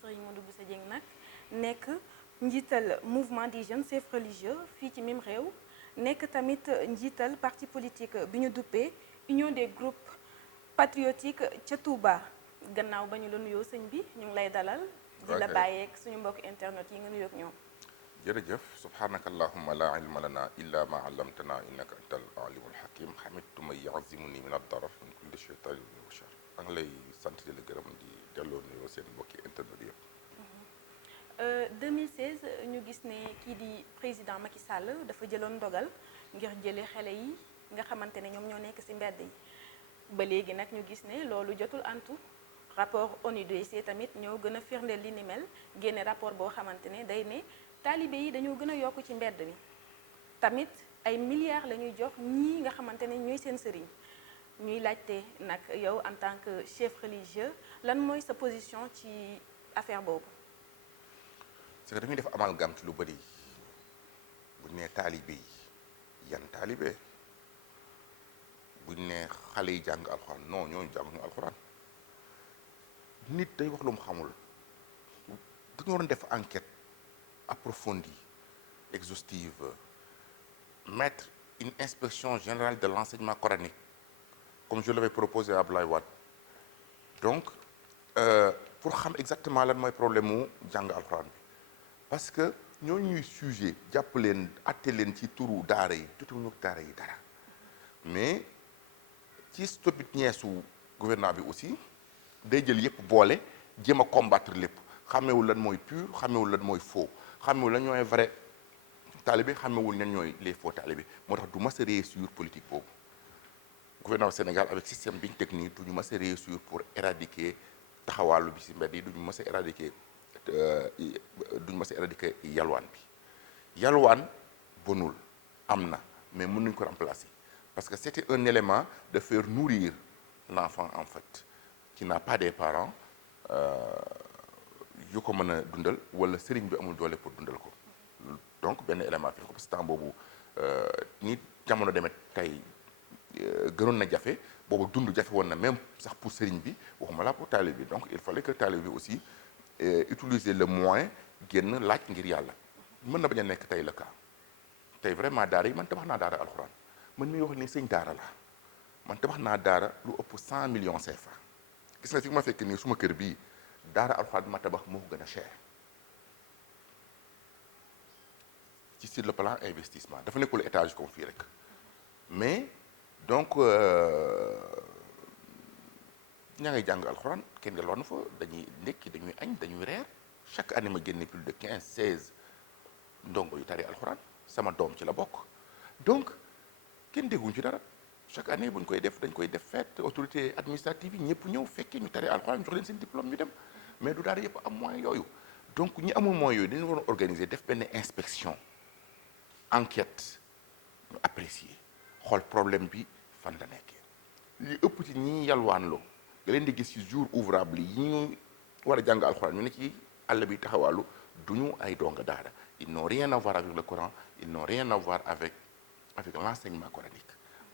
Serigne Modou Bousso Dieng nag nekk njiital mouvement des jeunes chefs religieux fii ci mim réew nekk tamit njiital parti politique bi ñu duppee Union des groupes patriotiques ca Touba. Gannaaw ba ñu la nuyoo sëñ bi ñu ngi lay dalal di la bàyyeeg suñu mbokk internet yi nga nuyoog ñoom. jërëjëf subhanaka allahumma la ilma lana illa ma allamtana innaka antal alimul hakim hamidtu man yazimuni min ad-darar min kulli shaytanin wa shar. maa ngi lay sant di la gërëm di delloo nuyoo seen mbokki internet yëpp. 2016 ñu gis ne kii di président Macky Sall dafa jëloon ndogal ngir jële xale yi nga xamante ne ñoom ñoo nekk ci mbedd yi ba léegi nag ñu gis ne loolu jotul antu rapport ONU-DC tamit ñoo gën a firndeel li ni mel génne rapport boo xamante ne day ne taalibe yi dañoo gën a yokk ci mbedd mi tamit ay milliards la ñuy jox ñii nga xamante ne ñooy seen sëriñ ñuy laajte nag yow en tant que chef religieux lan mooy sa position ci affaire boobu. c'est que dañuy def amalgame ci lu bëri buñ nee taalibe yi yan taalibe buñ nee xale yi jàng alxuraan non ñooñu jànguñu alxuraan nit day wax lu mu xamul dañu waroon def enquête approfondie exhaustive mettre une inspection générale de l'enseignement coranique comme je l'avais proposé à Abdoulaye Wade donc pour xam exactement lan mooy problème mu jàng alxuraan bi parce que ñooñu ñuy sujet jàpp leen atte leen ci turu daara yi jotuñu daara yi dara mais ci stopit ñeesu gouvernement bi aussi day jël yëpp boole jéem a combattre lépp xamewul lan mooy pur xamewul lan mooy faux xamewul lan ñooy vrai talibé xamewul ñan ñooy les faux talibé moo tax du mas a réussir politique boobu gouvernement Sénégal avec système bi ñu teg nii du ñu mas a réussir pour éradiquer taxawaalu bi ci mbedd yi duñu mas a éradiquer yalwaan bi yalwaan bonul am na mais mën nañu ko remplacer parce que c'était un élément de faire nourrir l'enfant en fait qui n'a pas des parents yu ko mën a dundal wala sëriñ bi amul doole pour dundal ko donc benn élément fi ko parce que temps boobu ni jamono demee tey gënoon na jafe boobu dund jafe woon na même sax pour sëriñ bi waxuma la pour taalib bi donc il fallait que taalib bi aussi utiliser le moyen génn laaj ngir yàlla mën na bañ a nekk tey le cas tey vraiment daara yi man tabax naa daara alxuraan man mi wax ni sëñ daara la man tabax naa daara lu ëpp 100 millions CFA gis nga fi ma fekk nii suma kër bii daara alxuraan bi ma tabax moo ko gën a cher ci sur le plan investissement dafa nekkul étage comme fii rek mais donc ña ngay jàng alxuraan kenn nga loon fa dañuy ndekki dañuy añ dañuy reer chaque année ma génne plus de 15 16 ndongo yu tari alxuraan sama doom ci la bokk donc kenn dégguñ ci dara chaque année bu ñu koy def dañ koy def fête autorité administrative yi ñëpp ñëw fekkee ñu tari alxuraan ñu jox leen seen diplôme ñu dem mais du daara yëpp am moyen yooyu donc ñi amul moyen yooyu dañu waroon organiser def benn inspection enquête ñu apprécier xool problème bi fan la nekkee li ëpp ci ñi yalwaanloo nga leen di gis ci jour ouvrable yi ñu war a jàng alxuraan ñu ne ci àll bi taxawaalu du ñu ay donga daara ils n'ont rien à voir avec le Coran ils n'ont rien à voir avec l'enseignement coranique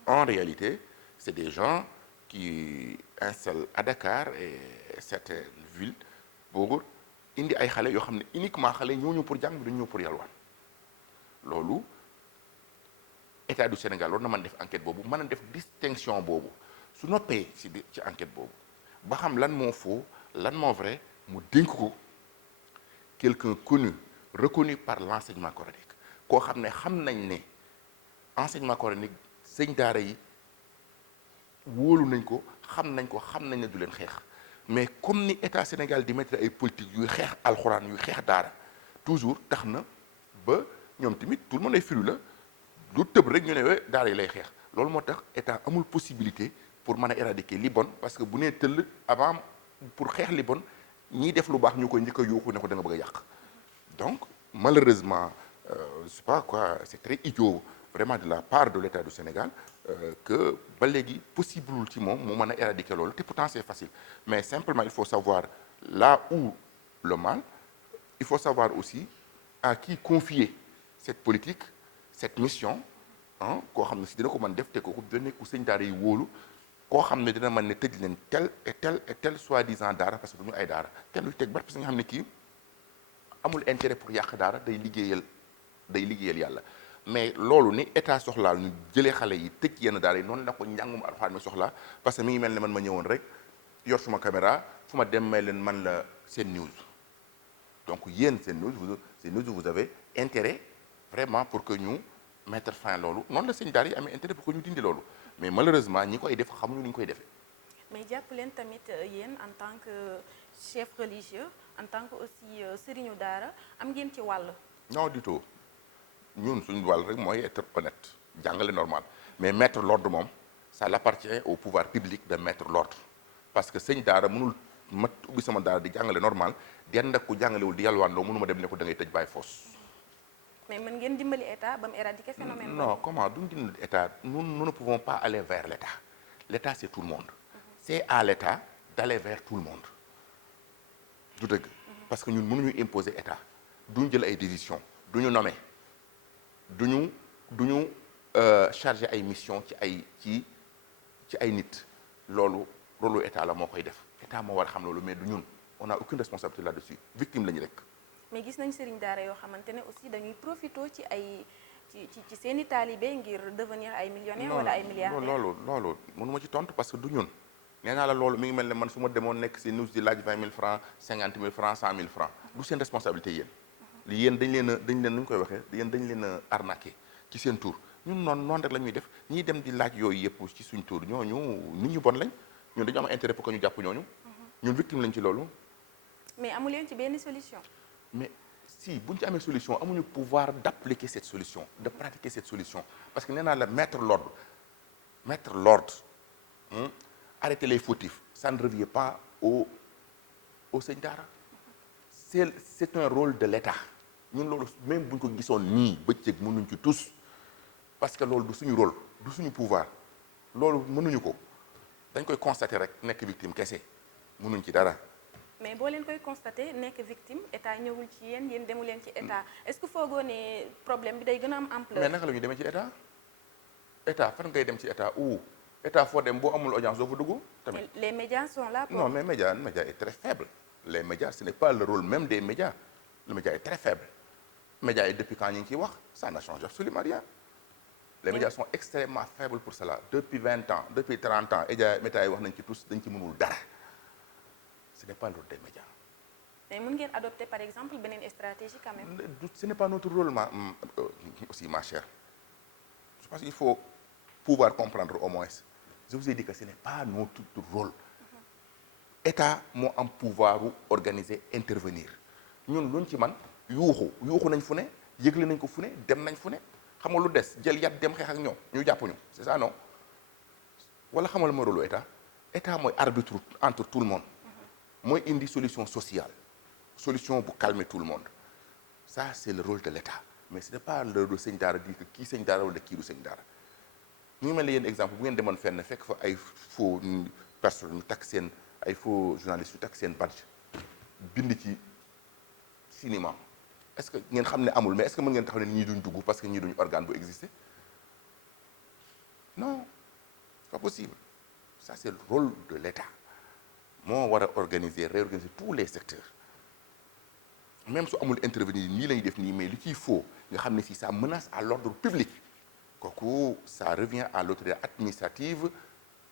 en réalité c'est des gens qui installent à Dakar et certaines villes boobu indi ay xale yoo xam ne uniquement xale ñoo ñëw pour jàng bi dañu ñëw pour yalwaan loolu état du Sénégal war na mën def enquête boobu mën a def distinction boobu su noppee ci enquête boobu ba xam lan moo faux lan moo vrai mu dénk ko quelqu'un connu reconnu par l'enseignement coranique koo xam nañ ne enseignement coranique sëñ daara yi wóolu nañ ko xam nañ ne du leen xeex mais comme ni état Sénégal di mettre ay politique yuy xeex alxuraan yuy xeex daara toujours tax na ba ñoom tamit tout le monde ay firu la du tëb rek ñu ne daara yi lay xeex loolu moo tax état amul possibilité pour mën a éradiquer li bon parce que bu nee tëll avant pour xeex li bon ñiy def lu baax ñu koy njëkk a yuuxu ne ko da nga bëgg a yàq donc malheureusement je sais pas quoi c'est très idiot vraiment de la part de l'État du Sénégal que ba léegi possible ci moom mu mën a éradiquer loolu te pourtant c'est facile mais simplement il faut savoir là où le mal il faut savoir aussi à qui confier cette politique cette mission koo xam ne si dina ko mën def te kooku dina nekk ku sëñ daara yi wóolu koo xam ne dina mën ne tëj leen tel et tel et tel soi-disant daara parce que du ñu ay daara kenn du teg bat parce que nga xam ne kii amul intérêt pour yàq daara day liggéeyal yàlla. mais loolu ni état soxlaal ñu jëlee xale yi tëj yenn daara yi noonu la ko njàngum alxuraan mi soxlaa parce que mi ngi mel ne man ma ñëwoon rek yor suma caméra fu ma dem may leen man la seen news donc yéen seen news vous avez intérêt vraiment pour que ñu mettre fin loolu noonu la seen daara yi amee intérêt pour que ñu dindi loolu mais malheureusement ñi koy def xamuñu ni ñu koy defee. mais jàpp leen tamit yéen en tant que chef religieux en tant que aussi sëriñu daara am ngeen ci wàll. non du tout ñun suñu wàll rek mooy être honnête jàngale normal mais mettre l'ordre moom ça l'appartient au pouvoir public de mettre l'ordre parce que sëñ daara mënul mat ubbi sama daara di jàngale normal den ak ku jàngalewul di yalwaandoo mënuma dem ne ko da ngay tëj bàyyi foos. mais mën ngeen dimbali état ba mu éradiquer phénomène. non comment duñ dimbali état nous ne pouvons pas aller vers l'état l'état c'est tout le monde. c'est à l'état d'aller vers tout le monde du dëgg. parce que ñun mënuñu imposer état duñu jël ay décisions duñu nommer duñu charger ay mission ci ay nit loolu rôle état la moo koy def état moo war a xam loolu mais du ñun on a aucune responsabilité là-dessus victime lañu rek. mais gis nañ sëriñ daara yoo xamante ne aussi dañuy profité ci ay ci seeni taalibe ngir devenir ay millionnaires wala ay milliardaires. loolu mënuma ci tontu parce que du ñun nee naa la loolu mi ngi mel ne man su ma demoon nekk si news di laaj 20 000 francs 50 000 francs 100 000 francs du seen responsabilité yéen. yéen dañ leen nu ñu koy waxee yéen dañ leen a arnaqué ci seen tour ñun noonu rek la ñuy def ñiy dem di laaj yooyu yëpp ci suñ tour ñooñu nit ñu bon lañ ñun dañu am intérêt pour que ñu jàpp ñooñu. ñun victime lañ ci loolu. mais amu leen ci benn solution. mais si bu ñu ci amee solution amuñu pouvoir d'appliquer cette solution de pratiquer cette solution parce que nee naa la mettre l'ordre arrêter les fautifs ça ne revient pas au sëñ daara c'est un rôle de l'État ñun loolu même bu ñu ko gisoon nii bëccëg mënuñ ci tous parce que loolu du suñu rôle du suñu pouvoir loolu mënuñu ko dañ koy constater rek nekk victime kese mënuñ ci dara. mais boo leen koy constater nekk victime état ñëwul ci yéen demu leen ci état est-ce que foogoo ne problème bi day gën a am ampleur. mais naka la ñuy demee ci état fan ngay dem ci état ou état foo dem boo amul audience doo fa dugg tamit. les médias sont là pour. non mais média est très faible les médias ce n'est pas le rôle même des médias le média est très faible médias yi depuis quand ñu ngi ciy wax ça ne change absolument rien les médias sont extrêmement faibles pour cela depuis 20 ans depuis 30 ans médias yi wax nañ ci tous dañ ci mënul dara. ce n'est pas le rôle des médias. mais mën ngeen adopter par exemple beneen stratégie quand même. ce n'est pas notre rôle aussi ma chère je pense qu'il faut pouvoir comprendre au moins je vous ai dit que ce n'est pas notre rôle. état moo am pouvoir u organiser intervenir ñun luñ ci man yuuxu nañ fu ne yëgle nañ ko fu ne dem nañ fu ne xam nga lu des jël yat dem xeex ak ñoom ñu jàpp ñu c'est ça non wala xamal mooy rôle état mooy arbitre entre tout le monde. mooy indi solution sociale solution bu calmer tout le monde ça c'est le rôle de l'État mais ce n'est pas le rôle de sëñ daara di que kii sëñ daara wala kii du sëñ daara ñu ngi mel ne yéen exemple bu ngeen demoon fenn fekk fa ay faux personnes ñu takk seen ay faux journalistes yu takk seen badge bind ci cinéma est-ce que ngeen xam ne amul mais est-ce que mën ngeen taxaw ne ñii duñ dugg parce que ñii duñ organe bu exister non c'est pas possible ça c'est le rôle de l'État moo war a réorganiser tous les secteurs même su amul intervenir nii la ñuy def nii mais li ciy faux nga xam ne si ça menace à l'ordre public kooku ça revient à l'autorité administrative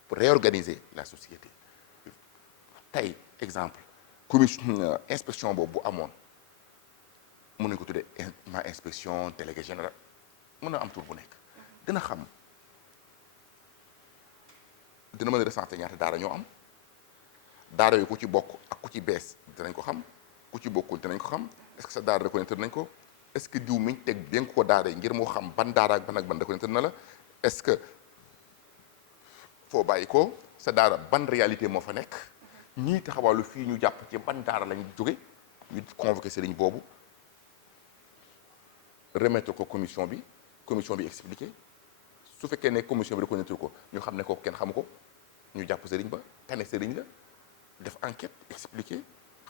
pour réorganiser la société tey exemple commission inspection boobu bu amoon mën nañu ko tuddee inspection délégué général mën na am tur bu nekk dina xam dina mën a recenser ñaata daara ñoo am daara yu ku ci bokk ak ku ci bees dinañ ko xam ku ci bokkul dinañ ko xam est-ce que sa daara reconnaître nañ ko est-ce que diw miñ teg dénk ko daara yi ngir moo xam ban daara ak ban reconnaître na la est-ce que foo bàyyi ko sa daara ban réalité moo fa nekk ñii taxawalu fii ñu jàpp ci ban daara lañ jóge ñu convoqué sëriñ boobu remettre ko commission bi expliqué su fekkee ne commission bi reconnaître ko ñu xam ne kooku kenn xamu ko ñu jàpp sëriñ ba tane sëriñ la def enquête expliqué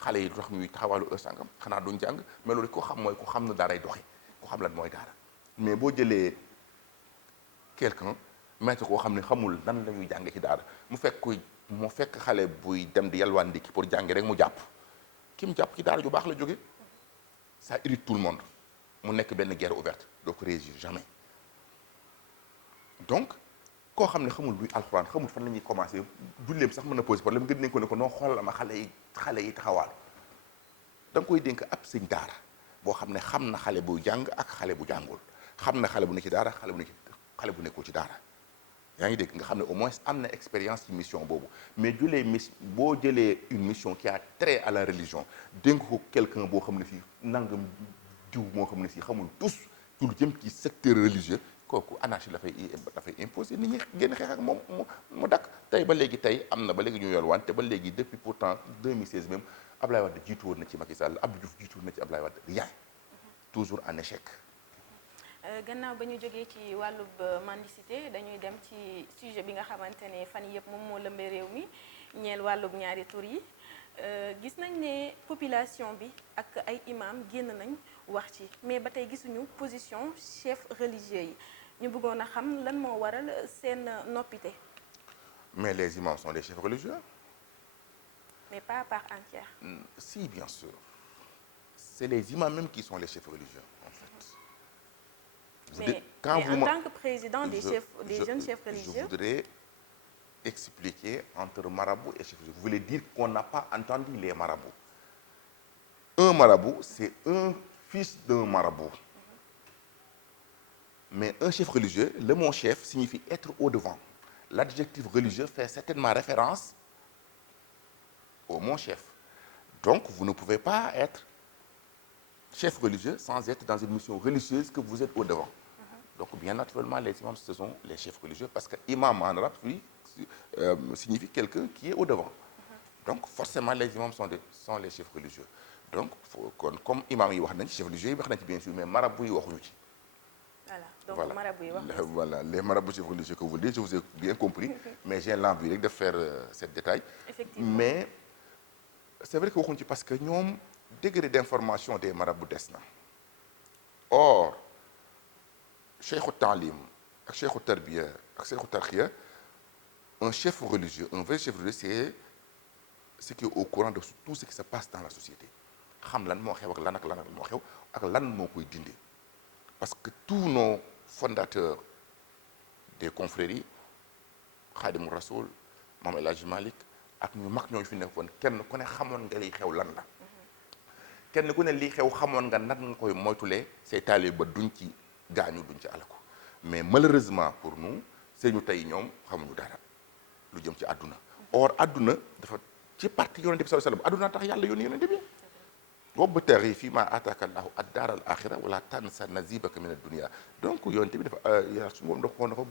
xale yi du tax ñuy taxawaalu sangam xanaa duñ jàng mais loolu ko xam mooy ku xam na daaray doxe ku xam lan mooy daara mais boo jëlee quelqu'un maître koo xam ne xamul nan la ñuy jànge ci daara mu fekk xale buy dem di yalwaan ndikki pour jànge rek mu jàpp ki mu jàpp ci daara ju baax la jóge ça irrite tout le monde mu nekk benn guerre ouverte doo ko réussir jamais donc koo xam ne xamul luy alxuraan xamul fan la ñuy commencé julleem sax mën a posé problème gën nañ ko ne ko noo xoolal ma xale yi taxawaal da nga koy dénk ab sëñ daara boo xam ne xam na xale bu jàng ak xale bu jàngul xam na xale bu ne ci daara xale bu nekkul ci daara yaa ngi dégg nga xam ne au moins am na expérience ci mission boobu mais boo jëlee une mission qui a trait à la religion dénk ko quelqu'un boo xam ne fii nangam diw moo xam ne si xamul tous ci lu jëm ci secteur religieux kooku anarchie dafay imposer nit ñi génn xeex ak moom mu dakk tey ba léegi am na ba léegi ñu yolwaan te ba léegi depuis pourtant 2016 même Ablaye Wade jiitu woon na ci Macky Sall Abdou Diouf jiitu woon na ci Ablaye Wade rien toujours en échec. gannaaw ba ñu jógee ci wàllub mendicité dañuy dem ci sujet bi nga xamante ne fan yëpp moom moo lëmbee réew mi ñeel wàllub ñaari tur yi gis nañ ne population bi ak ay imam génn nañ wax ci mais ba tey gisuñu position chef religieux yi ñu bëggoon a xam lan moo waral seen noppite. mais les imams sont des chefs religieux. mais pas à part entière. Si, bien sûr. C'est les imams même qui sont les chefs religieux, en fait. Mais en tant que président des jeunes chefs religieux... Je voudrais expliquer entre marabout et chef religieux. Vous voulez dire qu'on n'a pas entendu les marabouts. Un marabout, c'est un fils d'un marabout. Mais un chef religieux, le mot chef signifie être au-devant. L'adjectif religieux fait certainement référence au mot chef. Donc, vous ne pouvez pas être chef religieux sans être dans une mission religieuse que vous êtes au-devant. Donc, bien naturellement, les imams, ce sont les chefs religieux parce que imam en arabe signifie quelqu'un qui est au-devant. Donc, forcément, les imams sont les chefs religieux. Donc, comme imam yi wax nañ ci chef religieux yi wax nañ ci bien sûr, mais marabout yi waxuñu ci. Voilà, donc marabout yi wax nañ ci. Voilà, les marabouts chefs religieux que vous dites, je vous ai bien compris, mais j'ai l'envie rek de faire ce détail. Effectivement. Mais c'est vrai que waxuñu ci parce que ñoom degré d'information des marabouts des na. Or, cheikhu taalim ak cheikhu tarbiya ak cheikhu tarxiya, un chef religieux, un vrai chef religieux, c'est ce qui est au courant de tout ce qui se passe dans la société. Xam lan moo xew ak lan moo xew ak lan moo koy dindi. Parce que tous nos fondateurs des confréries, Khadimou Rassoul, Mame El Hadji Malick ak ñu mag ñooñu fi nekkoon kenn ku ne xamoon nga liy xew lan la. kenn ku ne lii xew xamoon nga nan nga koy moytulee say taalibe ba duñ ci gaañu duñ ci alaku. Mais malheureusement pour nous seenu tey ñoom xamuñu dara lu jëm ci àdduna. Or àdduna dafa ci parti yonente bi sallallahu alayhi wasallam àdduna tax yàlla yónni yonente bi. wabtaghi fiimaa aataaka Allaahu ad-daara al-aaxira wa laa tansa nasiibaka mina ad-dunya. Donc yonente bi dafa yàlla su moom dafa ko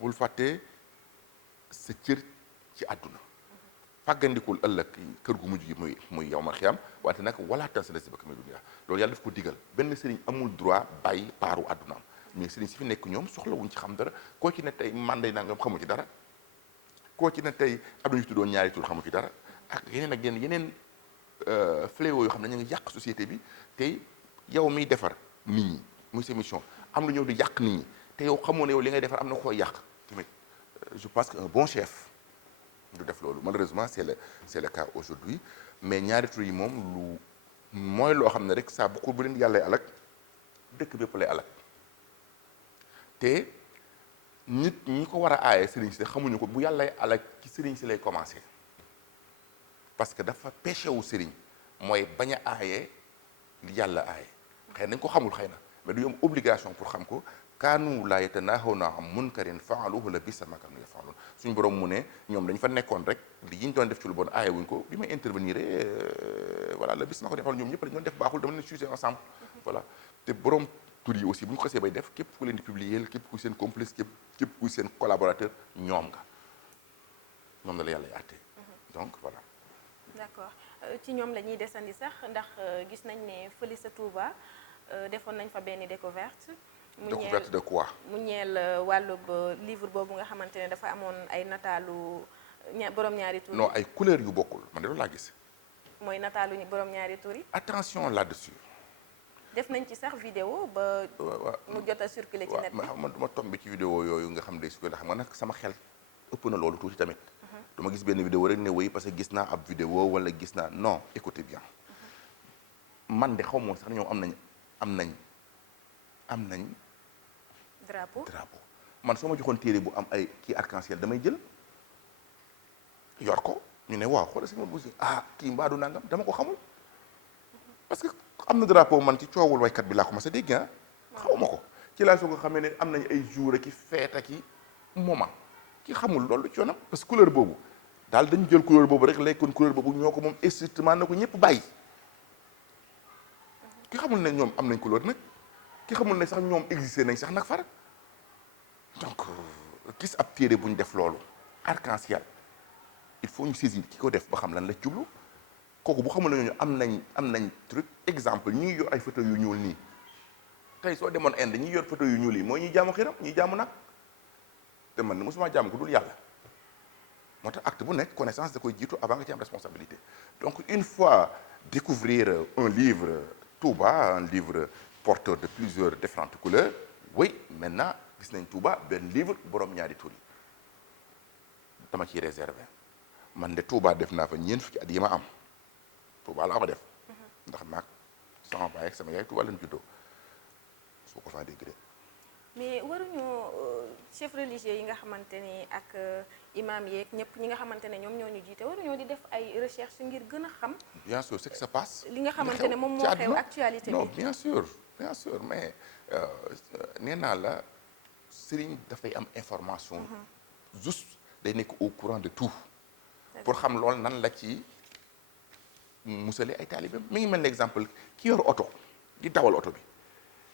bul fàtte sa cër ci àdduna. fàggandikul ëllëg kër gu mujj gi muy yawmal xiyaam wante nag wala tansa nasiibaka mina dunya loolu yàlla daf ko digal benn sëriñ amul droit bàyyi paaru àddunaam mais sëriñ si fi nekk ñoom soxlawuñ ci xam dara koo ci ne tey manday nangam xamu ci dara koo ci ne tey am nañu tuddoon ñaari tur xamu ci dara ak yeneen fléau yoo xam ne ñu ngi yàq société bi te yow miy defar nit ñi muy sa mission am lu ñëw di yàq nit ñi te yow xamoo ne yow li ngay defar am na koy yàq tamit je pense que un bon chef du def loolu malheureusement c'est le cas aujourd'hui mais ñaari tur yi moom lu mooy loo xam ne rek saa bu leen yàlla alak dëkk bépp lay alak te nit ñi ko war a aaye sëriñ si xamuñu ko bu yàllay alak ci sëriñ si lay commencer parce que dafa péché wu sëriñ mooy bañ a aaye li yàlla aaye xëy nañ ko xamul xëy na mais du am obligation pour xam ko kaanu laa yatanaahawna an munkarin fa'aluuhu labisa maa kaanu yaf'aluun suñu borom mu ne ñoom dañ fa nekkoon rek li ñu doon def ci lu bon aaye wuñ ko bi may intervenir voilà labisa maa kaanu yaf'aluun ñoom ñëpp dañu doon def baaxul dama leen sujet ensemble voilà te borom tur yi aussi bu ñu ko xasee bay def képp ku leen di publier képp ku seen complice képp ku seen collaborateur ñoom la yàlla yaatee donc voilà. D'accord ci ñoom la ñuy desandi sax ndax gis nañ ne fële sa Touba defoon nañ fa benn découverte. découverte de quoi. mu ñeel wàllub livre boobu nga xamante ne dafa amoon ay nataalu borom ñaari tur yi. non ay couleurs yu bokkul man de loolu laa gis. mooy nataalu borom ñaari tur yi. attention là-dessus def nañ ci sax vidéo ba waaw mu jot a circuler ci net bi. man duma tombé ci vidéo yooyu nga xam ne su ko xam nga nag sama xel ëpp na loolu tuuti tamit. dama gis benn vidéo rek ne wéy parce que gis naa ab vidéo wala gis naa non écoutez bien man de xaw ma sax ñoom am nañ drapeau man soo ma joxoon téere bu am ay kii arc-en-ciel damay jël yor ko ñu ne waaw xoolal si ma busi kii mbaadu nangam dama ko xamul parce que am na drapeau man ci coowul waykat bi laa ko mas a dégg xaw ma ko ci laa soo ko xamee ne am nañ ay jour ki fête ki moment ki xamul loolu ci yoonam parce que couleur boobu daal dañu jël couleur boobu rek léegi kon couleur boobu ñoo ko moom strictement na ko ñëpp bàyyi ki xamul ne ñoom am nañ couleur nag ki xamul ne sax ñoom existé nañ sax nag far donc gis ab téere bu ñu def loolu arc-en-ciel il faut ñu saisir ki ko def ba xam lan la jublu kooku bu xamul ne ñooñu am nañ truc exemple ñi ngi yor ay photo yu ñuul nii tey soo demoon Inde ñi yor photo yu ñuul yi mooy ñuy jaamu xiram ñuy jaamu nag te man mosuma jaamu ko dul yàlla moo tax acte bu nekk connaissance da koy jiitu avant nga ci am responsabilité donc une fois découvrir un livre Touba un livre porteur de plusieurs différentes couleurs oui maintenant gis nañ Touba benn livre borom ñaari tur yi dama ciy réservé man de Touba def naa fa ñeent fukki at yi ma am Touba laa ko def ndax maag sama baay ak sama yaay Touba lañ juddoo soo ko faa dégg de mais waruñu chef religieux yi nga xamante ni ak imam yeeg ñëpp ñi nga xamante ne ñoom ñoo ñu jiite waruñoo di def ay recherche ngir gën a xam. bien sûr ce qui se passe. li nga xamante ne moom moo xew actualité bi non bien sûr mais nee naa la sëriñ dafay am information. juste day nekk au courant de tout. pour xam loolu nan la ci musale ay taalibeem mi ngi mel ne exemple ki yor oto di dawal oto bi.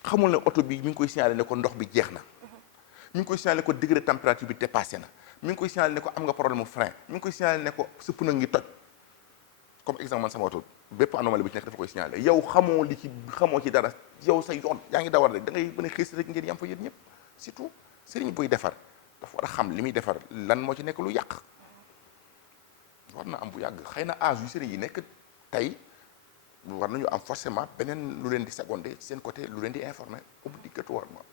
xamul ne oto bi mi ngi koy signalé ne ko ndox bi jeex na mi ngi koy signalé ne ko degré température bi dépassé na mi ngi koy signalé ne ko am nga problème frein mi ngi koy signalé ne ko sa pneu ngi toj comme exemple man sama oto bépp anomalie bi ci nekk dafa koy signalé yow xamoo ci dara yow sa yoon yaa ngi dawal rek da ngay mën a xiis rek ngeen yam fa yéen ñëpp surtout sëriñ buy defar dafa war a xam li muy defar lan moo ci nekk lu yàq war na am bu yàgg xëy na âge yu sëriñ yi nekk tey war nañu am forcément beneen lu leen di secondé ci seen côté lu leen di informé obligatoirement.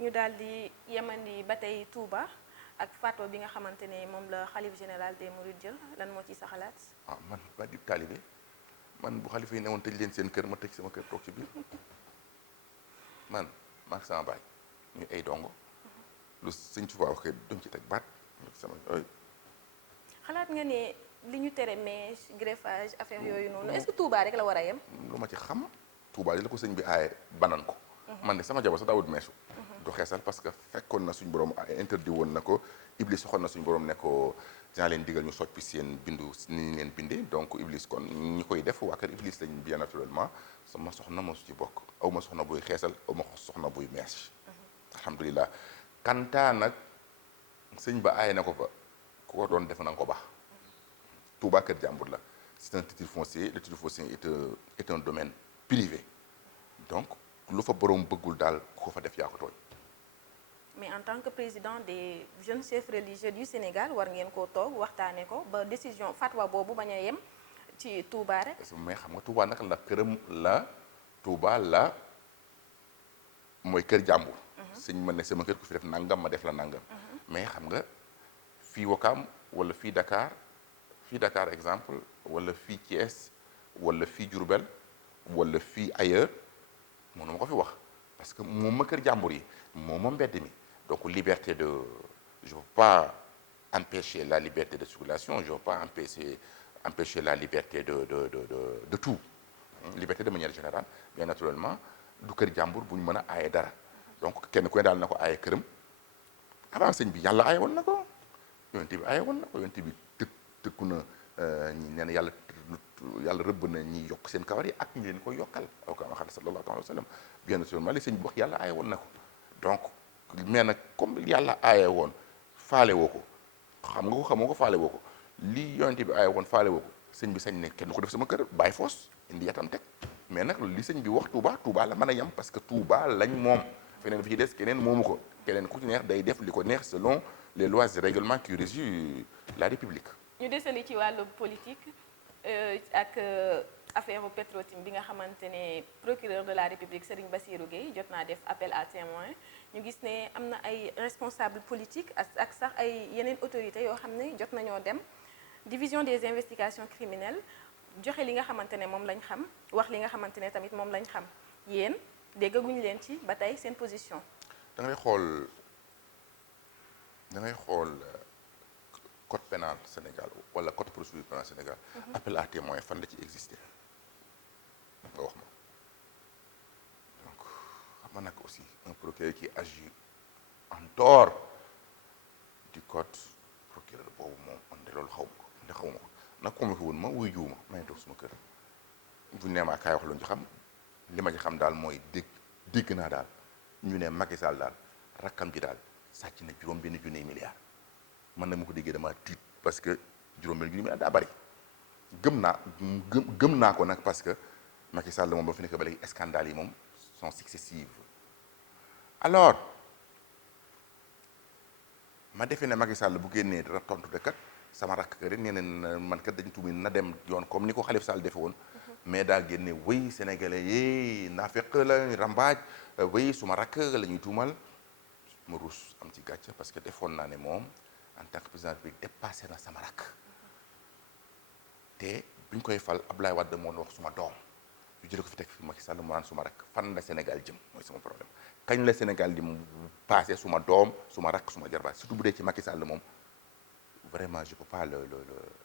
ñu daal di yemandi ba tey Touba ak fato bi nga xamante ne moom la xalif général des Mourides jël lan moo ci sa xalaat. man ba di taalibe man bu xalifa yi ne woon tëj leen seen kër ma tëj sama kër toog ci biir man maak sama baay ñu ay dongo lu sëñ Touba waxee duñ ci teg baat sama xalaat nga ne li ñu tere mèche greffage affaire yooyu noonu est-ce que Touba rek la war a yem. lu ma ci xam Touba di la ko sëñ bi aaye banan ko. man de sama jabar sax daawut meesu. du xeesal parce que fekkoon na suñ borom interdit woon na ko Iblis waxoon na suñ borom ne ko dinaa leen digal ñu soppi seen bindu ni ñu leen bindee donc Iblis kon ñi koy def waa kër Iblis lañ bien naturellement sama soxna moo su ci bokk aw ma soxna buy xeesal aw ma soxna buy mèche. alhamdulilah kantaa nag sëñ ba aaye na ko fa ku ko doon def na nga ko baax. Touba kër jàmbur la c'est un titre foncier le titre foncier est un domaine privé donc lu fa borom bëggul daal ku ko fa def yaa ko tooñ. mais en tant que président des jeunes chefs religieux du Sénégal war ngeen koo toog waxtaanee ko ba décision fatwa boobu bañ a yem ci Touba rek. mais xam nga Touba nag la këram la Touba la mooy kër jàmbur. sëñ ma ne sama kër ku fi def nangam ma def la nangam. mais xam nga fii Wakaam wala fii Dakar exemple wala fii Thiès wala fii Diourbel wala fii ailleurs mënu ma ko fi wax parce que moom ma kër jàmbur yi moom ma mbedd mi donc liberté de je veux pas empêcher la liberté de circulation je veux pas empêcher la liberté de tout liberté de manière générale bien naturellement du kër jàmbur bu ñu mën a aaye dara donc kenn ku ne daal na ko aaye këram avant sëñ bi yàlla aaye woon na ko yonent bi aaye woon na ko yonent bi tëkku na ñi nee na yàlla rëbb na ñi yokk seen kawar yi ak ñi leen koy yokkal aw kama xaala sallallahu alayhi wa sallam bien naturellement li sëñ bi wax yàlla aaye woon na ko donc mais nag comme yàlla aaye woon faale woo ko xam nga ko xamoo ko faale woo ko li yonent bi aaye woon faale woo ko sëñ bi sañ ne kenn du ko def sama kër bàyyi foos indi yatam teg mais nag li sëñ bi wax Touba la mën a yem parce que Touba lañ moom feneen fi ci des keneen moomu ko keneen ku ci neex day def li ko neex selon les lois et règlements qui régissent la République. ñu desandi ci wàllu politique ak affaire Petro-Tim bi nga xamante ne procureur de la République Serigne Bassirou Gueye jot naa def appel à témoin ñu gis ne am na ay responsables politiques ak sax ay yeneen autorités yoo xam ne jot nañoo dem division des investigations criminelles joxe li nga xamante ne moom lañ xam wax li nga xamante ne tamit moom lañ xam yéen déggaguñu leen ci ba tey seen position. da ngay xool code pénal Sénégal wala code procédure pénale Sénégal. appel à témoin fan la ci exister nga wax ma donc xam nga nag aussi un procureur qui agit en dehors du code procureur boobu moom man de loolu xaw ma ko nag convoqué woon ma wuy juuma may toog suma kër bu nee maa kaay wax lu ñu xam li ma ci xam daal mooy dégg naa daal ñu ne Macky Sall daal rakkam ji daal sàcc na juróom-benn junniy milliards man na ma ko déggee dama tiit parce que juróom-benn junniy milliards daa bari gëm naa ko nag parce que Macky Sall moom ba fi nekk ba léegi scandales yi moom sont successives alors ma defee ne Macky Sall bu génnee dara tontu de kat sama rakk kat nee na man kat dañ tuumi na dem yoon comme ni ko Khalifa Sall defe woon mais daa génne wéy sénégalais yi naafeq la rambaaj wéy suma rakk la ñuy tuumal ma ruus am ci gàcce parce que defoon naa ne moom en tant que président bi dépassé na sama rakk te bi ñu koy fal Abdoulaye Wade moo wax suma doom ñu jële ko fi teg fi Macky Sall mu naan suma rakk fan la Sénégal jëm mooy sama problème kañ la Sénégal di mu passé suma doom suma rakk suma jarbaat surtout bu dee ci Macky Sall moom vraiment je peux pas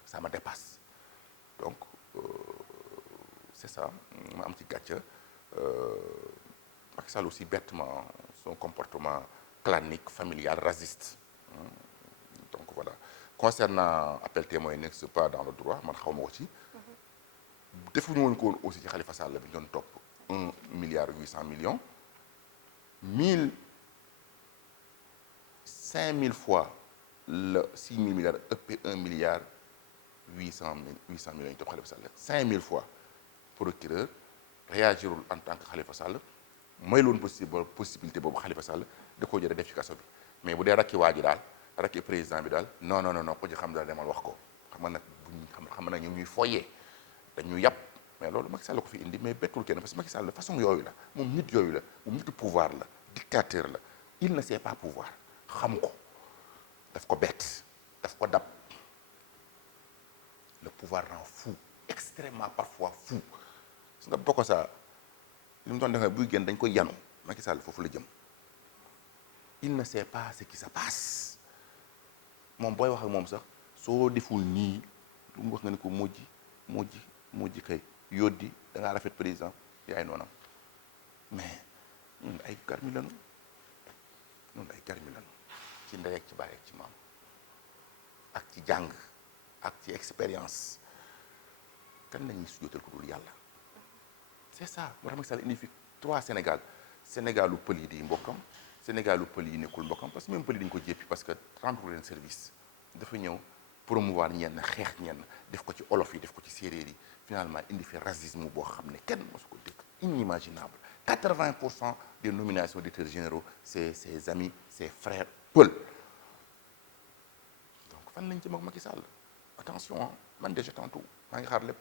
ça me dépasse donc c'est ça ma am ci gàcce Macky Sall aussi bêtement son comportement clanique familial raciste donc voilà concernant appel témoin n'est pas dans le droit man xaw ma ko ci defuñu woon ko woon aussi ci Khalifa Sall bi ñu doon topp 1 milliard 800 millions 5000 fois la 6000 milliards ëppee 1 milliard 800 millions ñu topp Khalifa Sall 5000 fois procureur réagirul en tant que Khalifa Sall may loon possibilité boobu Khalifa Sall da koo jëlee def ci kaso bi mais bu dee rakki waa ji daal rakki président bi daal non ko ci xam daal demal wax ko xam nga nag buñ xam nag ñoom ñuy foyee dañu yàpp mais loolu Macky Sall ko fi indi mais bettul kenn parce que Macky Sall façon yooyu la moom nit yooyu la moom nitu pouvoir la dictateur la il ne sait pas pouvoir xam ko daf ko bett daf ko dab le pouvoir rend fou extrêmement parfois fou gis nga bokk sa li mu doon defee buy génn dañ koy yanu Macky Sall foofu la jëm il ne sait pas ce qui se passe moom booy wax ak moom sax soo deful nii lu mu wax nga ne ko mujji kay yóddi da ngaa rafet président yaay noonam mais ñun ay garmi lanu ci ndey ak ci baay ak ci maam ak ci jàng ak ci expérience kan la ñuy sujjóotal ko dul yàlla c'est ça moo tax Macky Sall indi fi 3 Sénégalu pël yi di mbokkam Sénégalu pël yi nekkul mbokkam parce que même pël yi dañu ko jéppi parce que rendre leen service dafa ñëw promouvoir ñenn xeex ñenn def ko ci olof yi def ko ci séeréer yi finalement indi fi racisme boo xam ne kenn mosu ko dégg inimaginable 80% des nominations d'états généraux c'est ses amis ses frères pël donc fan lañ jëm ak Macky Sall attention man déjà tantôt maa ngi xaar lépp.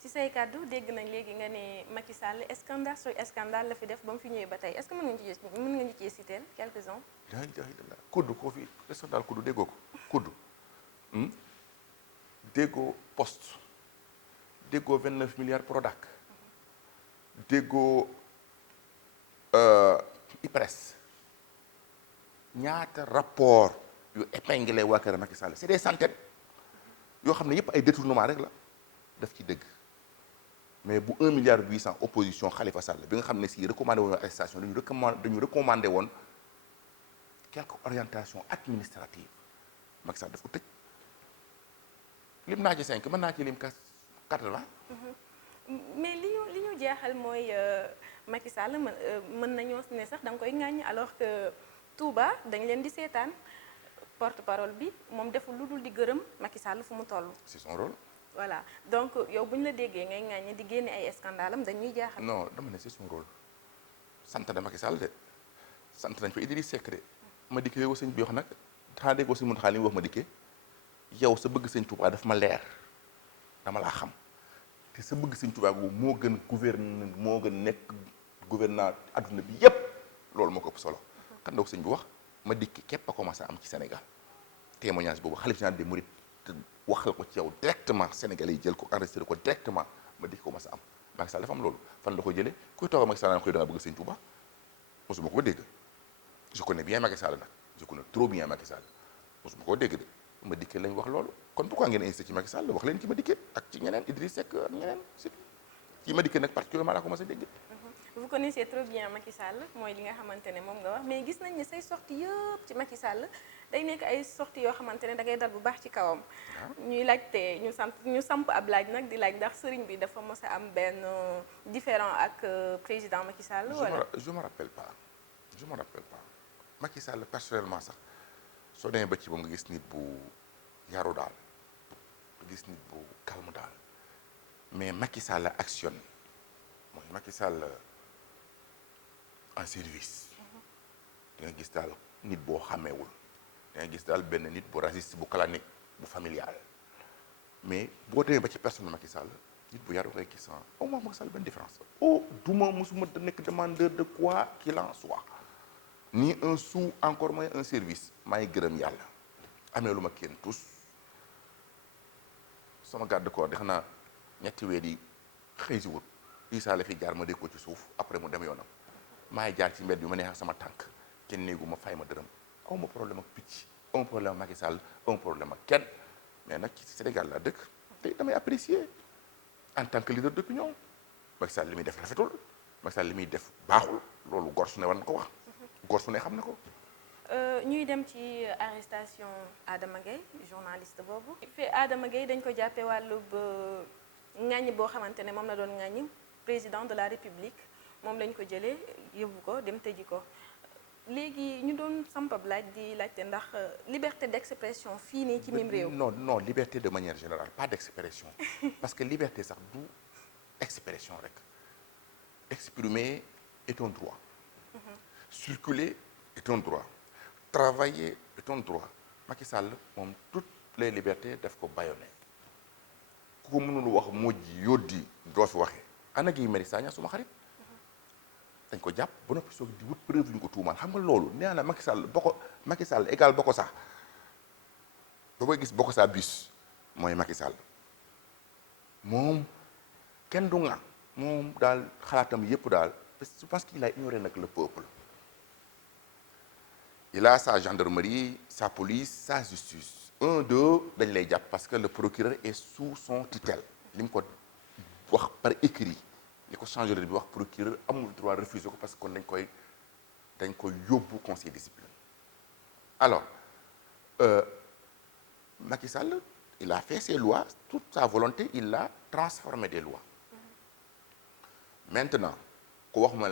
ci say kàddu dégg nañ léegi nga ne Macky Sall scandale sur scandale la fi def ba mu fi ñëwee ba tey est-ce que mën nga ñu ci citer quelques-uns. yaa ngi kudd koo fi scandale kudd déggoo ko kudd déggoo poste déggoo 29 milliards Prodac déggoo IPRES ñaata rapport yu épinglé waa kër Macky Sall c'est des centaines yoo xam ne yëpp ay détournement rek la daf ci dëgg mais bu 1 milliard 800 opposition Khalifa Sall bi nga xam ne si recommandé woon arrestation dañu recommandé woon quelques orientations administratives Macky Sall daf ko tëj lim naa ci 5 mën naa ci lim 80. mais li ñu jaaxal mooy Macky Sall mën nañoo ne sax da nga koy ŋàññ alors que Touba dañ leen di seetaan porte-parole bi moom deful lu dul di gërëm Macky Sall fu mu toll. c'est son rôle. voilà donc yow bu ñu la déggee ngay ŋàññ di génne ay scandale am dañuy jaaxal. non dama ne c'est son rôle sant na Macky Sall de sant nañ fa Idriss Seck de ma dikkee yow sëñ bi wax nag xanaa déggoo sëñ Mountakha li mu wax ma dikkee yow sa bëgg sëñ Touba daf ma leer dama laa xam te sa bëgg Sëñ Tuubaa moo gën moo gën nekk gouvernant adduna bi yépp loolu moo ko ëpp solo. kan la ko sëñ bi wax ma dikki képp a commencé am ci Sénégal témoignage boobu xalif général des mourides waxal ko ci yow directement Sénégalais yi jël ko enregistré ko directement ma dikki commencé am. Macky Sall dafa am loolu fan la ko jëlee kuy toog a Macky Sall naan koy da nga bëgg Sëñ Tuubaa mosuma ko dégg. je connais bien Macky Sall nag je connais trop bien Macky Sall mosuma koo dégg de ma dikkee lañ wax loolu kon pourquoi ngeen insisté ci Macky Sall wax leen ci ma dikkee ak ci ñeneen Idriss Seck ak ñeneen surtout ci ma dikkee nag particulièrement laa commencé dégg. vous connaissez trop bien Macky Sall mooy li nga xamante ne moom nga wax mais gis nañ ne say sorties yëpp ci Macky Sall day nekk ay sorties yoo xamante ne da ngay dal bu baax ci kawam. ñuy laajte ñu samp ab laaj nag di laaj ndax sëriñ bi dafa mos a am benn différent ak président Macky Sall. wala je me rappelle pas Macky Sall personnellement sax soo demee ba ci moom nga gis nit bu yaru daal nga gis nit bu calme daal mais Macky Sall action mooy Macky Sall en service. di nga gis daal nit boo xàmmeewul di nga gis daal benn nit bu raciste bu clanique bu familial mais boo demee ba ci personne Macky Sall nit bu yaru ngay gis au moins Macky Sall benn différence. duma mosuma nekk demandeur de quoi qu'il en soit. ni un sou encore moins un service maa ngi gërëm yàlla amee lu ma kenn tous sama garde corps di xanaa ñetti weer yi xëy si wut Issa la fi jaar ma dégg ko ci suuf après mu dem yoonam maa ngi jaar ci mbedd bi ma neex ak sama tànk kenn néegu ma fay ma dërëm aw ma problème ak picc aw ma problème ak Macky Sall aw ma problème ak kenn mais nag ci Sénégal laa dëkk te damay apprécier en tant que leader d'opinion Macky Sall li muy def rafetul Macky Sall li muy def baaxul loolu gor su ne war na ko wax góor su ne xam na ko. ñuy dem ci arrestation Adama Gaye journaliste boobu. fi Adama Gaye dañ ko jàppee wàllub ŋàññ boo xamante ne moom la doon ŋàññ président de la République moom lañ ko jëlee yóbbu ko dem tëji ko léegi ñu doon sampab laaj di laajte ndax liberté d'expression fii nii ci mim réew. non liberté de manière générale pas d'expression parce que liberté sax du expression rek exprimer est un droit. Circuler est un droit travailler est un droit Macky Sall moom toutes les libertés daf ko bâillonné ku ko mënul wax mujj yóddi doo fi waxee ana Guy Marius Sagna suma xarit dañ ko jàpp ba noppi soog di wut preuve yu ñu ko tuumaal xam nga loolu nee na Macky Sall égal bokko sax ba koy gis bokko saa bus mooy Macky Sall moom kenn du nga moom daal xalaatam yépp daal je pense qu'il a ignoré nag le peuple. Il a sa gendarmerie, sa police, sa justice. dañ lay jàpp parce que le procureur est sous son tutelle. li mu ko wax par écrit li ko changé bi wax procureur amul droit refuser ko parce que kon dañ koy yóbbu conseil discipline. alors Macky Sall il a fait ses lois toute sa volonté il l'a transformé des lois. maintenant ku wax ma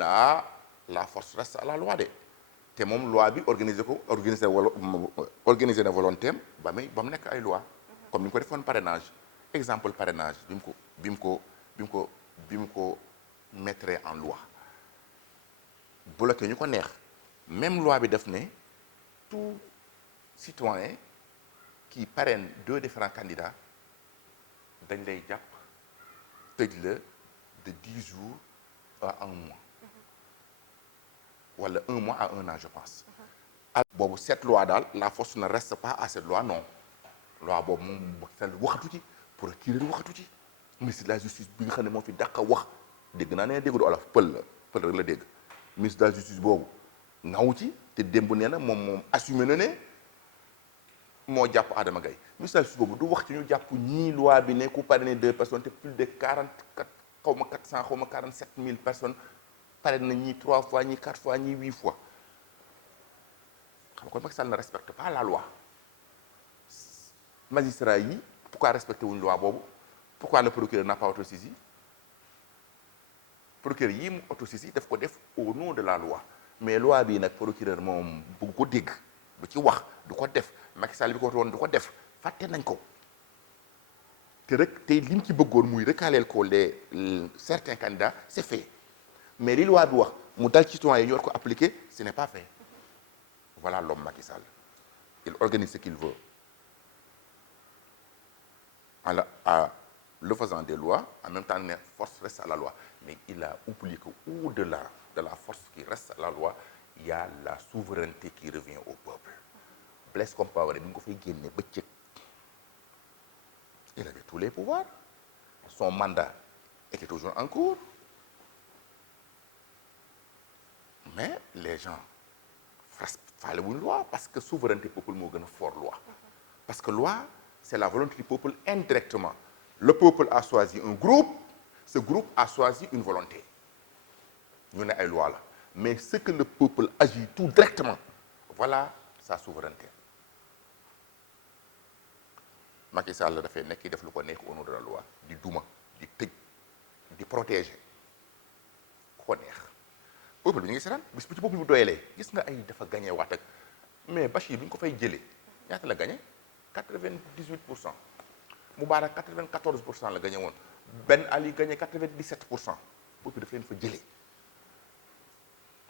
la force reste à la loi de. te moom loi bi organiser na volonté am ba mu nekk ay loi comme ni mu ko defoon parrainage exemple parrainage bi mu ko mettre en loi bloqué ñu ko neex même loi bi def ne tout citoyen qui parraine 2 différents candidats dañ lay jàpp tëj la de 10 jours à 1 mois wala 1 mois à 1 an je pense. boobu cette loi daal la force ne reste pas à cette loi non loi boobu moom waxatu ci procureur waxatu ci ministre de la justice bi nga xam ne moo fi dàq wax dégg naa ne déggul olof pël rek la dégg ministre de la justice boobu ngawu ci te démb nee na moom assumé na ne moo jàpp Adama Gaye ministre de la justice boobu du wax ci ñu jàpp ñii loi bi ne ku parrainé 2 personnes te plus de 44 xaw ma 400 xaw ma 47 000 personnes. pare na ñii 3 fois ñii 4 fois ñii 8 fois xam nga kon Macky Sall ne respecte pas la loi magistrat yi pourquoi respecté wuñ loi boobu pourquoi le procureur n'a pas autosaisi procureur yi mu autosaisi daf ko def au nom de la loi mais loi bii nag procureur moom bu ko dégg du ci wax du ko def Macky Sall bi ko woon du ko def fàtte nañ ko te rek tey li mu ci bëggoon muy recaleel ko les certains candidats c'est fait. mais li loi bi wax mu dal ci citoyen yi ñu war ko appliquer ce n'est pas fait voilà l'homme Macky Sall il organise ce qu'il veut le faisant des lois, en même temps, la force reste à la loi. Mais il a oublié qu'au-delà de la force qui reste à la loi, il y a la souveraineté qui revient au peuple. Blaise Compaoré, il avait tous les pouvoirs. Son mandat était toujours en cours. Mais les gens fallait une loi parce que souveraineté peuple moo gën a fort loi. Parce que loi, c'est la volonté du peuple indirectement. Le peuple a choisi un groupe, ce groupe a choisi une volonté. Ñu ne ay loi la. Mais ce que le peuple agit tout directement, voilà sa souveraineté. Macky Sall dafay nekk def lu ko nekk au nom de la loi di duma di tëj di protéger ku ko neex. Peuple bi ñu ngi seetaan bis bu ci peuple bi doyalee gis nga ay dafa gagné waat ak mais Bachir bi ñu ko fay jëlee ñaata la gagné 98%. Moubarak 94% la gagné woon Ben Ali gagné 97%. Peuple daf leen fa jëlee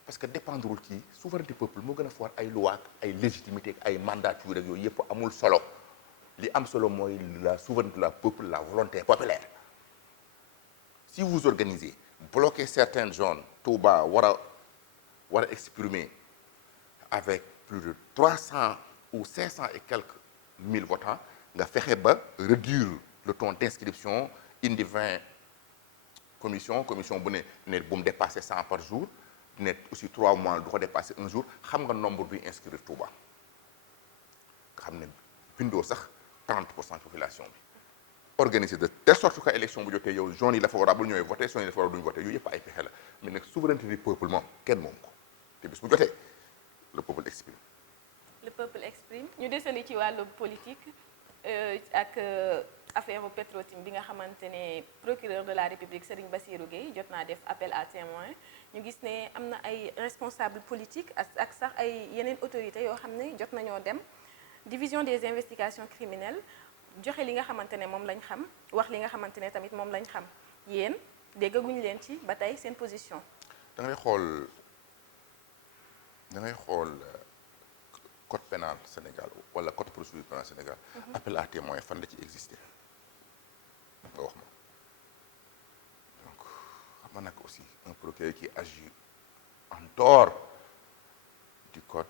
parce que dépendrul ci souveraineté peuple moo gën a fort ay loi ay légitimité ay mandature ak yooyu yëpp amul solo li am solo mooy la souveraineté de la peuple, la volonté populaire. Si vous organisez bloquer certaines zones, Touba war a exprimer avec plus de 300 ou 500 et quelques mille votants nga fexe ba réduire le taux d'inscription indi 20 commission bu ne bu mu dépasser 100 par jour ne aussi 3 mois du ko dépasser un jour xam nga nombre bi inscrire Touba nga xam ne bindoo sax 30% de population bi organisé de telle sorte que élection bu jotee yow zone yi la favorable ñooy voté zone yi la favorable duñu voté yooyu yëpp ay pexe la mais nag souveraineté du peuple moom kenn moom ko te bis bu jotee le peuple exprime. Le peuple exprime ñu desandi ci wàllu politique ak affaire Petro-Tim bi nga xamante ne procureur de la République Serigne Bassirou Gueye jot naa def appel à témoin ñu gis ne am na ay responsables politiques ak sax ay yeneen autorités yoo xam ne jot nañoo dem division des investigations criminelles joxe li nga xamante ne moom lañ xam wax li nga xamante ne tamit moom lañ xam yéen déggaguñu leen ci ba tey seen position. da ngay xool code pénal Sénégal wala code procédure pénale Sénégal. Appel à témoin fan la ci existé nga wax ma donc xam nga nag aussi un procureur qui agit en dehors du code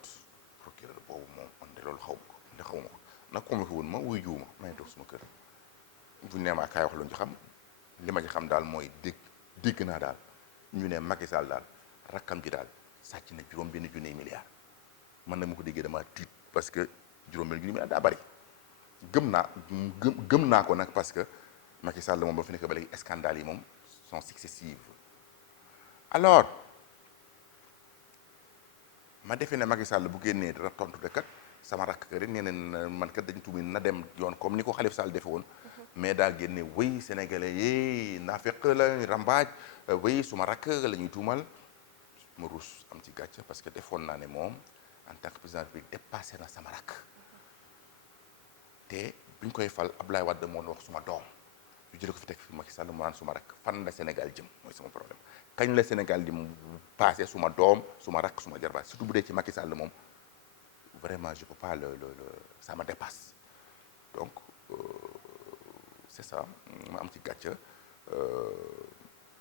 procureur boobu moom man de loolu xaw ma ko nag convoqué woon ma wuy juuma may toog suma kër bu ñu nee maa kaay wax lu ñu xam li ma ci xam daal mooy dégg naa daal ñu ne Macky Sall daal rakkam ji daal sàcc na juróom-benn junniy milliards man nag mu ko déggee dama tiit parce que juróom-benn junniy milliards daa bari gëm naa ko nag parce que Macky Sall moom ba fi nekk ba léegi scandales yi moom sont successives alors ma defee ne Macky Sall bu génnee dara tontu de kat sama rakk rek nee na man kat dañ tuumi na dem yoon comme ni ko Khalifa Sall defe woon mais daa génne wéy sénégalais yi naafeq la rambaaj wéy suma rakk la ñuy tuumal ma ruus am ci gàcce parce que defoon naa ne moom en tant que président bi dépassé na sama rakk te bi ñu koy fal Abdoulaye Wade moo wax suma doom yu jële ko fi teg fi Macky Sall mu naan suma rakk fan la Sénégal jëm mooy sama problème kañ la Sénégal di passé suma doom suma rakk suma jarbaat surtout bu dee ci Macky Sall moom vraiment je peux pas ça me dépasse donc c'est ça ma am ci gàcce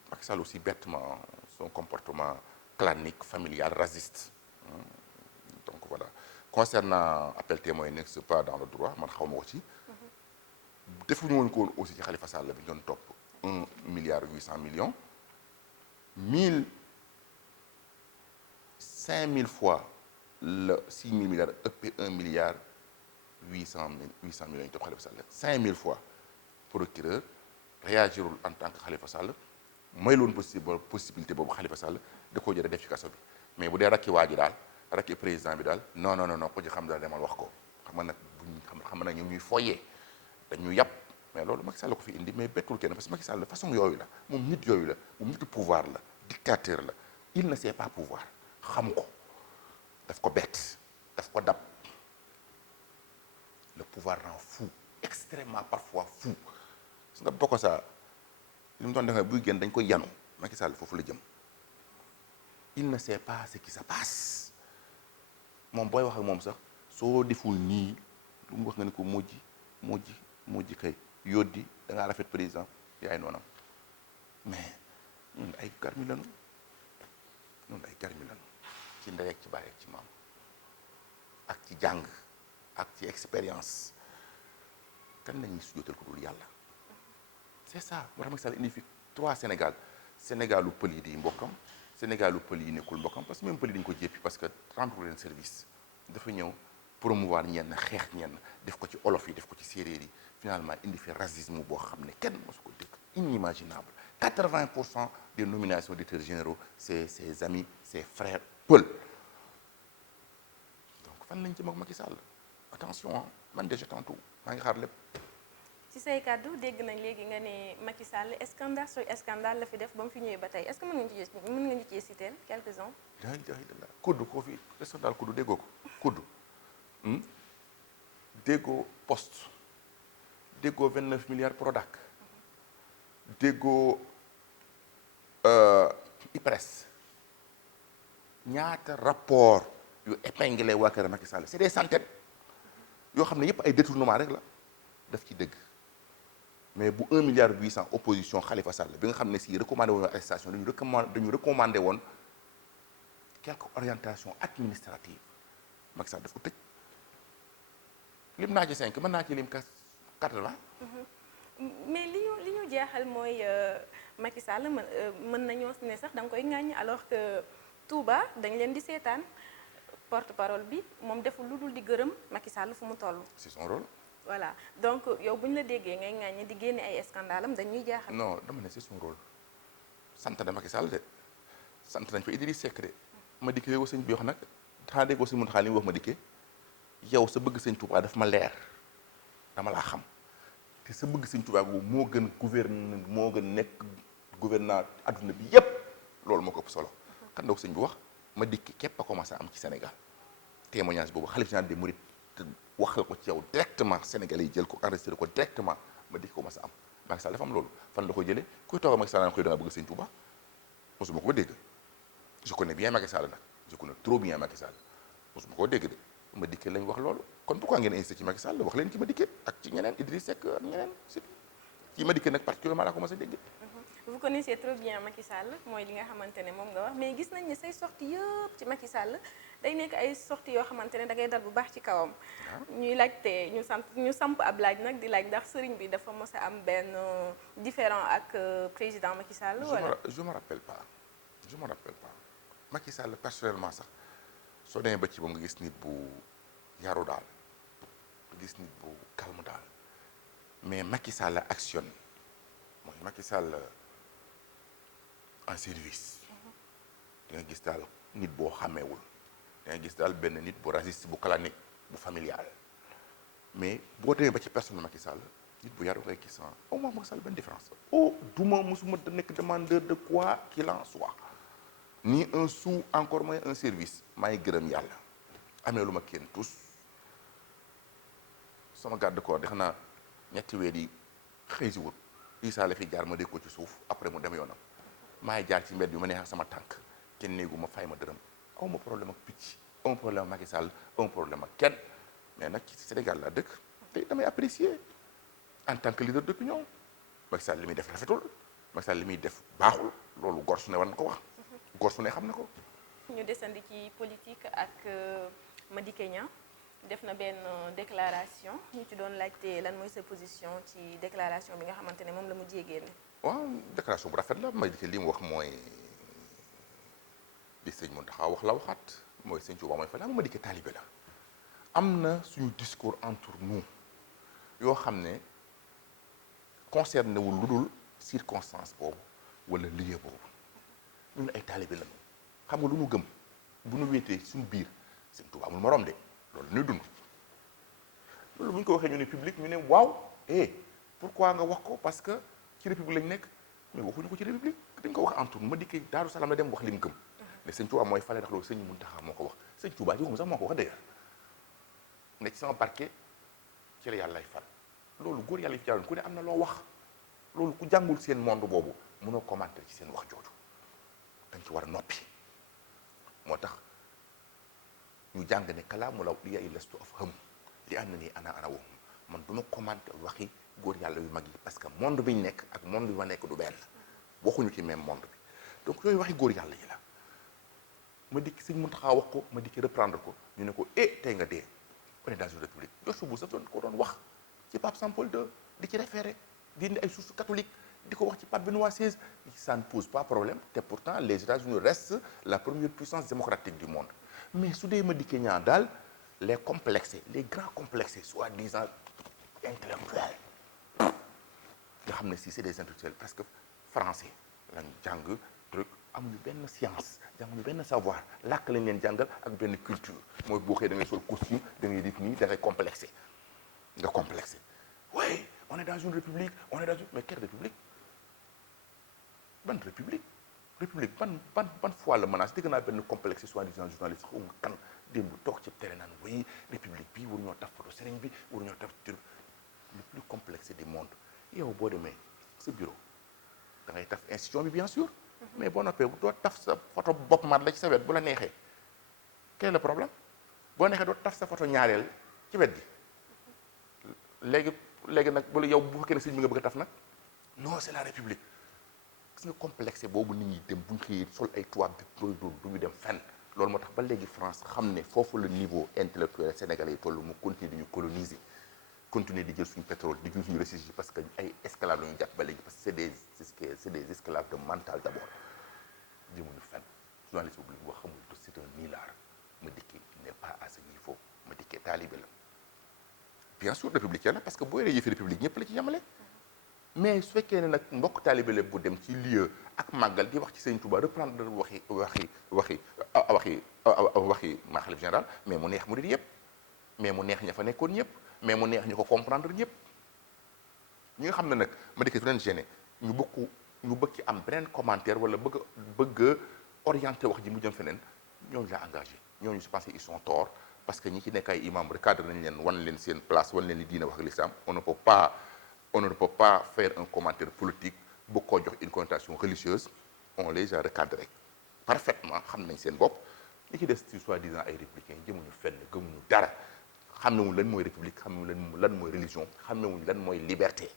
Macky Sall aussi bêtement son comportement clanique familial raciste donc voilà concernant appel témoin nekk c'est pas dans le droit man xaw ma ko ci defuñu woon ko woon aussi ci Khalifa Sall bi ñu doon topp 1 milliard 800 millions 5000 fois le 6000 milliards ëppee 1 milliard 800 millions ñu topp Khalifa Sall 5000 fois procureur réagirul en tant que Khalifa Sall may loon possibilité boobu Khalifa Sall da koo jëlee def ci kaso bi mais bu dee rakki waa ji daal rakki président bi daal non ko ci xam daal demal wax ko xam nga nag xam nag ñoom ñuy foyee dañu yàpp mais loolu Macky Sall ko fi indi mais bettul kenn parce que Macky Sall façon yooyu la moom nit yooyu la moom nitu pouvoir la dictateur la il ne sait pas pouvoir xam ko daf ko bett daf ko dab le pouvoir rend fou extrêmement parfois fou su nga bokk saa li mu doon defee buy génn dañ koy yanu Macky Sall foofu la jëm il ne sait pas ce qui se passe moom booy wax ak moom sax soo deful nii lu mu wax nga ne ko mojji kay yoddi da ngaa rafet président yaay noonam mais ñun ay garmi lañu ci ndey ak ci baay ak ci maam ak ci jàng ak ci expérience kan lañuy sujjóotal ko dul yàlla c'est ça moo tax Macky Sall indi fi 3 Sénégalu pël yi di mbokkam Sénégalu pël yi nekkul mbokkam parce que même pël yi dañu ko jéppi parce que rendre leen service dafa ñëw promouvoir ñenn xeex ñenn def ko ci olof yi def ko ci séeréer yi finalement indi fi racisme boo xam ne kenn mosu ko dégg inimaginable 80% des nominations d'états généraux c'est ses amis ses frères pël donc fan lañ jëm ak Macky Sall attention ah man déjà tantôt maa ngi xaar lépp. ci say kàddu dégg nañ léegi nga ne Macky Sall scandale sur scandale la fi def ba mu fi ñëwee ba tey est-ce que mën nga ñu ci citer quelques-uns. la ilaha illallah kudd koo fi scandale kudd déggoo ko kudd déggoo poste déggoo 29 milliards Prodac déggoo IPRES ñaata rapport yu épinglé waa kër Macky Sall c'est des centaines yoo xam ne yépp ay détournement rek la daf ci dëgg mais bu 1 milliard 800 opposition Khalifa Sall bi nga xam ne si recommandé woon arrestation dañu recommandé woon quelques orientations administratives Macky Sall daf ko tëj lim naa ci 5 mën naa ci lim 80. mais li ñu jeexal mooy Macky Sall mën nañoo ne sax da nga koy ŋàññ alors que Touba dañ leen di seetaan porte-parole bi moom deful lu dul di gërëm Macky Sall fu mu toll. c'est son rôle. voilà donc yow bu ñu la déggee ngay ŋàññi di génne ay scandale am dañuy jaaxal. non dama ne c'est son rôle sant na Macky Sall de sant nañ fa Idriss Seck de ma dikkee yow sëñ bi wax nag xanaa déggoo sëñ Mountakha li mu wax ma dikkee yow sa bëgg sëñ Touba daf ma leer dama laa xam te sa bëgg sëñ Touba boobu moo gën nekk gouverneur adduna bi yépp loolu moo ko ëpp solo kan daw sëñ bi wax ma dikki képp a commencé am ci Sénégal témoignage boobu xalif général des mourides wax la ko ci yow directement Sénégalais yi jël ko enregistré ko directement ma dikki ko ma sa am Macky Sall dafa am loolu fan la ko jëlee kuy toog Macky Sall naan koy da nga bëgg sëñ Touba mosuma ko dégg je connais bien Macky Sall nag je connais trop bien Macky Sall mosuma koo dégg de ma dikkee lañ wax loolu kon pourquoi ngeen insisté ci Macky Sall wax leen ci ma dikkee ak ci ñeneen Idriss Seck ak ñeneen si ci ma dikkee nag particulièrement laa ko mos a dégg. vous connaissez trop bien Macky Sall mooy li nga xamante ne moom nga wax mais gis nañ ne say sorties yëpp ci Macky Sall day nekk ay sorties yoo xamante ne da ngay dal bu baax ci kawam. ñuy laajte ñu samp ab laaj nag di laaj ndax sëriñ bi dafa mos a am benn différent ak président Macky Sall. wala je me rappelle pas Macky Sall personnellement sax soo demee ba ci moom nga gis nit bu yaru daal gis nit bu calme daal mais Macky Sall action mooy Macky Sall en service di nga gis daal nit boo xàmmeewul di nga gis daal benn nit bu raciste bu clanique bu familial mais boo demee ba ci personne Macky Sall nit bu yaru ngay gis au moins Macky Sall benn différence duma mosuma nekk demandeur de quoi qu'il en soit ni un sou encore moins un service maa ngi gërëm yàlla amee lu ma kenn tous sama garde corps dex naa ñetti weer yi xëy si wut Issa la fi jaar ma dégg ko ci suuf après mu dem yoonam maay jaar ci mbedd bi ma neex ak sama tànk kenn néegu ma fay ma dërëm aw ma problème ak picc aw ma problème ak Macky Sall aw ma problème ak kenn mais nag ci Sénégal laa dëkk te damay apprécier en tant que leader d'opinion Macky Sall li muy def rafetul Macky Sall li muy def baaxul loolu gor su ne war na ko wax gor su ne xam na ko. ñu desandi ci politique ak Madické Niang def na benn déclaration ñu ci doon laajte lan mooy sa position ci déclaration bi nga xamante ne moom la mujjee génne. waaw déclaration bu rafet la Madické li mu wax mooy li sëñ Mountakha wax la waxaat mooy sëñ Touba mooy fa la Madické taalibe la am na suñu discours entre nous yoo xam ne concerné wul lu dul circonstance boobu wala lieu boobu ñun ay taalibe lañu xam nga lu ñu gëm bu ñu wéetee suñu biir sëñ Touba amul morom de loolu ñuy dund loolu bu ñu ko waxee ñu ne public ñu ne waaw pourquoi nga wax ko parce que ci république lañ nekk mais waxuñu ko ci république dañ ko wax entre nous Madické Daaru Salaam la dem wax li mu gëm ne sëñ Touba mooy fale ndax loolu sëñ Mountakha moo ko wax sëñ Touba ci waxum sax moo ko wax d'ailleurs ne ci sama barke ci la yàlla lay fal loolu góor yàlla yi fi jaaroon ku ne am na loo wax loolu ku jàngul seen monde boobu mënoo commenter ci seen wax jooju dañ ci war a noppi moo tax ñu jàng ne kalaamu law liya lastu afham li ànd nii ana wahum man du ma commenter waxi góor yàlla yu mag yi parce que monde bi ñu nekk ak monde bi ma nekk du benn waxuñu ci même monde bi donc yooyu waxi góor yàlla yi la ma dikki Sëñ Muntaxa wax ko ma dikki reprendre ko ñu ne ko tey nga dee on est dans une république George Bush sax doon ko doon wax ci pape Jean-Paul II di ci référé di indi ay sources catholiques di ko wax ci pape Benoît XVI ça ne pose pas problème te pourtant les États-Unis restent la première puissance démocratique du monde mais su dee ma dikkee ñaa daal les complexés les grands complexés soi-disant intellectuels nga xam ne si c'est des intellectuels presque français lañ jàng truc amuñu benn science jànguñu benn savoir làkk lañ leen jàngal ak benn culture mooy boo xëyee da ngay sol costume da ngay def nii da ngay complexé nga complexé oui on est dans une république on est dans une mais quelle république ban république ban fois la menace dégg naa benn complexe soi-disant journaliste xaw ma kan démb toog ci télé naan oui république bi waru ñoo taf photo sëriñ bi waru ñoo taf tur le plus complexe du monde yow boo demee sa bureau da ngay taf institution bi bien sûr mais boo noppee doo taf sa photo bopp mat la ci sa wet bu la neexee quel est le problème boo neexee doo taf sa photo ñaareel ci wet gi léegi nag bu la yow bu fekkee ne sëñ bi nga bëgg a taf nag non c'est la république gis nga complexe boobu nit ñi dem bu ñu xëyee sol ay tubaab bi looy doon du ñu dem fenn loolu moo tax ba léegi France xam ne foofu le niveau intellectuel sénégalais yi toll mu continuer di ñu coloniser continuer di jël suñu pétrole di jël suñu ressources yi parce que ay esclaves la ñu jàpp ba léegi parce que c'est des esclaves de mental d'abord jëmuñu fenn journaliste boobu li mu wax xamul c'est un nulard ma dikkee n'est pas à ce niveau ma dikkee taalibe la bien sûr républicain la parce que boo yoree yëfi république ñëpp la ci yemale mais su fekkee ne nag mbokk taalibe la bu dem ci lieu ak màggal di wax ci Sëñ Tuubaa reprendre waxi ma xalif général mais mu neex murid yëpp mais mu neex ña fa nekkoon ñëpp mais mu neex ñu ko comprendre ñëpp ñi nga xam ne nag ma dikkee su leen gêné ñu bëgg ci am beneen commentaire wala bëgg orienté wax ji mu jëm feneen ñooñu la engagé ñooñu je pense ils sont torts parce que ñi ci nekk ay imam recadre nañ leen wan leen seen place wan leen li diine wax ak l'islam on ne peut pas faire un commentaire politique bu ko jox une connotation religieuse on les a recadrés parfaitement xam nañ seen bopp li ci des ci soi-disant ay républicains jëmuñu fenn gëmuñu dara xamewuñ lan mooy république xamewuñ lan mooy religion xamewuñ lan mooy liberté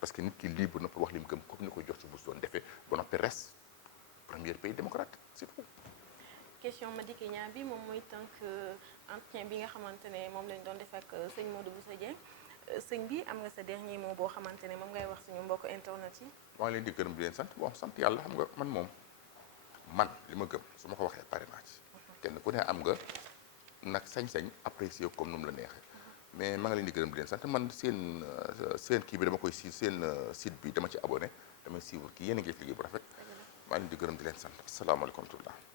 parce que nit ki libre na pour wax li mu gëm comme ni ko jox ci bu doon defee ba noppi reste premier pays démocratique c'est tout. question Madické Niang bi moom mooy tënk entretien bi nga xamante ne moom lañ doon def ak sëñ Modou Bousso Dieng sëñ bi am nga sa dernier mot boo xamante ne moom ngay wax suñu mbokk internet yi. maa ngi leen di gërëm di leen sant bon sant yàlla xam nga man li ma gëm su ma ko waxee pare naa ci kenn ku ne am nga nag sañ-sañ apprécier comme nu mu la neexee mais maa ngi leen di gërëm di leen sant man seen kii bi dama koy seen site bi dama ci abonné damay suivre kii yéen a ngi liggéey bu rafet maa ngi leen di gërëm di leen sant asalaamaaleykum wa rahmatulah.